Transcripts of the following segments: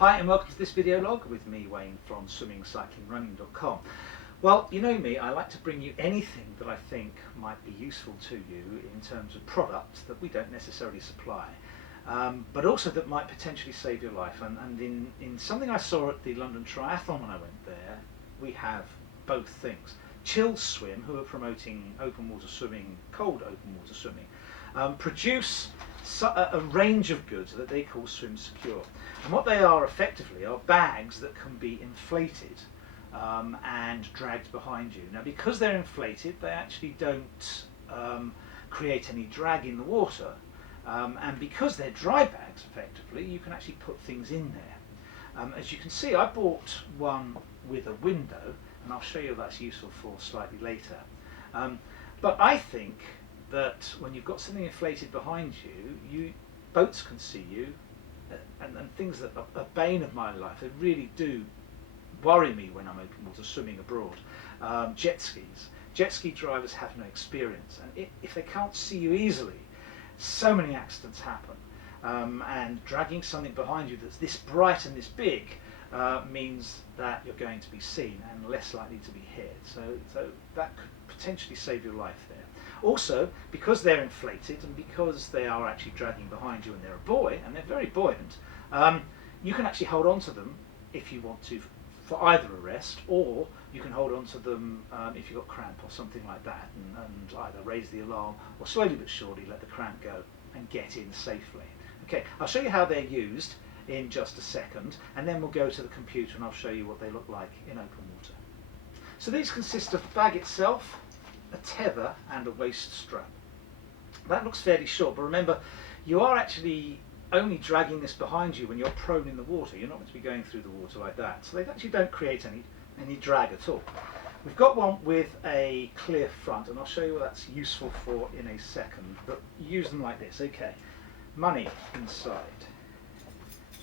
Hi and welcome to this video log with me, Wayne, from swimmingcyclingrunning.com. Well, you know me, I like to bring you anything that I think might be useful to you in terms of products that we don't necessarily supply, but also that might potentially save your life. And in something I saw at the London Triathlon when I went there, we have both things. Chilled Swim, who are promoting open water swimming, cold open water swimming, produce a range of goods that they call Swim Secure. And what they are effectively are bags that can be inflated and dragged behind you. Now, because they're inflated, they actually don't create any drag in the water. And because they're dry bags, effectively, you can actually put things in there. As you can see, I bought one with a window, and I'll show you what that's useful for slightly later. But I think that when you've got something inflated behind you, boats can see you, and things that are a bane of my life, they really do worry me when I'm open water swimming abroad. Jet skis. Jet ski drivers have no experience, and if they can't see you easily, so many accidents happen. And dragging something behind you that's this bright and this big means that you're going to be seen and less likely to be hit. So that could potentially save your life there. Also, because they're inflated and because they are actually dragging behind you and they're a buoy, and they're very buoyant, you can actually hold on to them if you want to for either a rest, or you can hold on to them if you've got cramp or something like that, and either raise the alarm or slowly but surely let the cramp go and get in safely. Okay, I'll show you how they're used in just a second, and then we'll go to the computer and I'll show you what they look like in open water. So these consist of the bag itself, a tether and a waist strap. That looks fairly short, but remember, you are actually only dragging this behind you when you're prone in the water. You're not going to be going through the water like that, so they actually don't create any drag at all. We've got one with a clear front, and I'll show you what that's useful for in a second, but use them like this. Okay, money inside,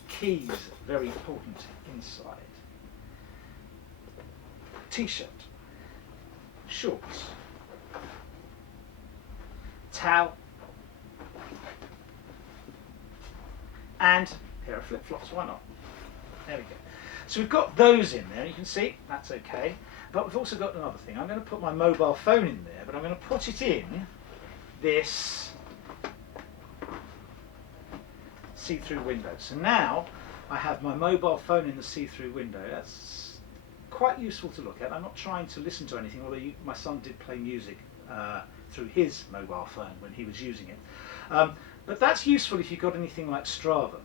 keys, very important, inside, t-shirt, shorts, towel, and a pair of flip-flops, why not? There we go. So we've got those in there, you can see, that's okay. But we've also got another thing. I'm going to put my mobile phone in there, but I'm going to put it in this see-through window. So now I have my mobile phone in the see-through window. That's quite useful to look at. I'm not trying to listen to anything, although my son did play music through his mobile phone when he was using it. But that's useful if you've got anything like Strava.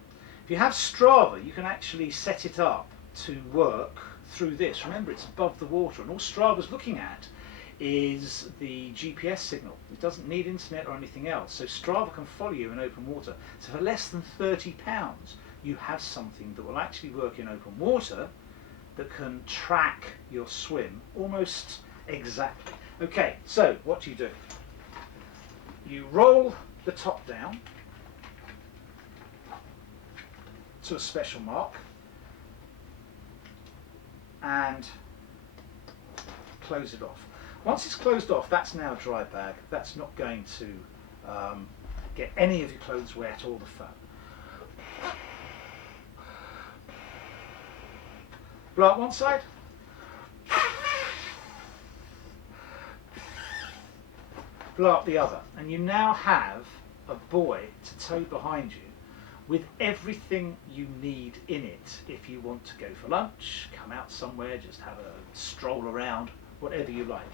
If you have Strava, you can actually set it up to work through this. Remember, it's above the water, and all Strava's looking at is the GPS signal. It doesn't need internet or anything else, so Strava can follow you in open water. So for less than £30, you have something that will actually work in open water that can track your swim almost exactly. Okay, so what do? You roll the top down to a special mark and close it off. Once it's closed off, that's now a dry bag. That's not going to get any of your clothes wet or the phone. Blow out one side. Blow up the other, and you now have a buoy to tow behind you with everything you need in it if you want to go for lunch, come out somewhere, just have a stroll around, whatever you like.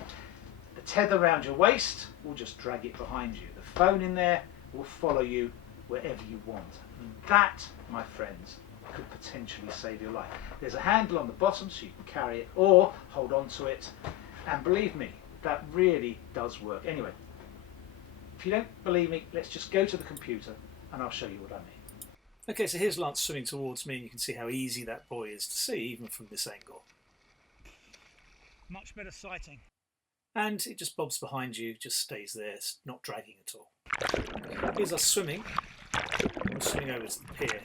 The tether around your waist will just drag it behind you. The phone in there will follow you wherever you want. And that, my friends, could potentially save your life. There's a handle on the bottom so you can carry it or hold on to it, and believe me, that really does work. Anyway, if you don't believe me, let's just go to the computer and I'll show you what I mean. Okay, so here's Lance swimming towards me, and you can see how easy that buoy is to see, even from this angle. Much better sighting. And it just bobs behind you, just stays there, it's not dragging at all. Here's us swimming. I'm swimming over to the pier,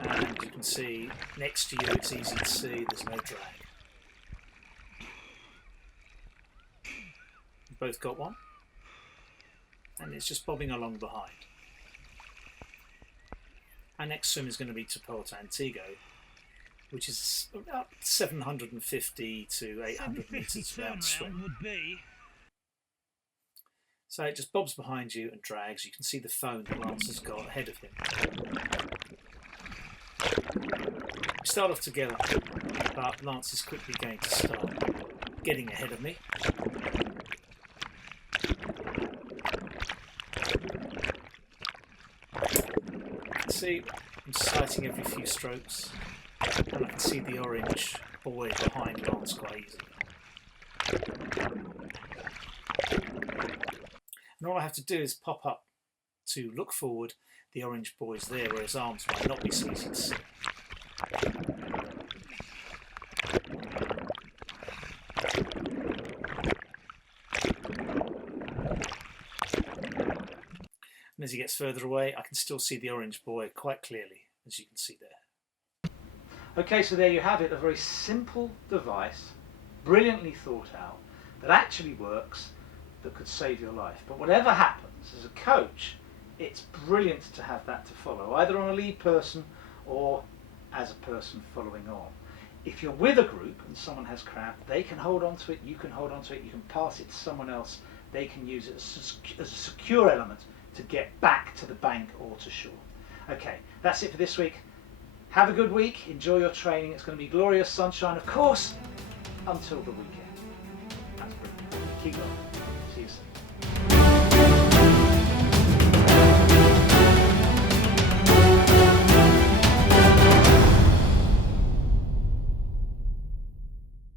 and you can see next to you it's easy to see, there's no drag. We've both got one, and it's just bobbing along behind. Our next swim is going to be to Porto Antigo, which is about 750 to 800 metres round swim. Would be. So it just bobs behind you and drags. You can see the phone that Lance has got ahead of him. We start off together, but Lance is quickly going to start getting ahead of me. You can see I'm sighting every few strokes, and I can see the orange buoy behind Lance quite easily. And all I have to do is pop up to look forward. The orange buoy's there, where his arms might not be so easy to see. And as he gets further away, I can still see the orange buoy quite clearly, as you can see there. Okay, so there you have it, a very simple device, brilliantly thought out, that actually works, that could save your life. But whatever happens, as a coach, it's brilliant to have that to follow, either on a lead person or as a person following on. If you're with a group and someone has crab, they can hold on to it, you can hold on to it, you can pass it to someone else, they can use it as a secure element to get back to the bank or to shore. Okay, that's it for this week. Have a good week, enjoy your training, it's going to be glorious sunshine, of course, until the weekend. That's brilliant. Keep going. See you soon.